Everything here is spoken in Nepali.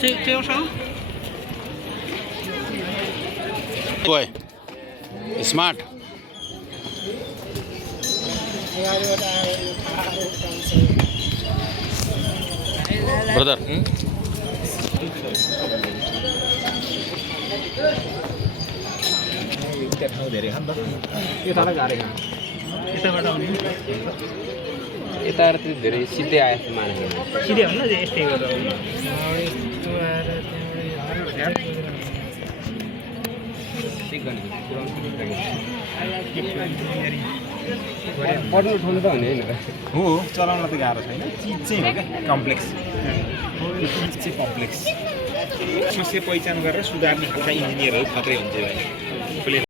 这要啥？Boy, smart. Brother. यता धेरै सिधै आयो जस्तो मानेको सिधै हो नि यस्तै गरेर पढ्नु ठाउँ त हुने होइन हो चलाउन त गाह्रो छैन चिज चाहिँ हो क्या कम्प्लेक्स चिज चाहिँ कम्प्लेक्स समस्या पहिचान गरेर सुधार्ने खालका इन्जिनियरहरू मात्रै हुन्छ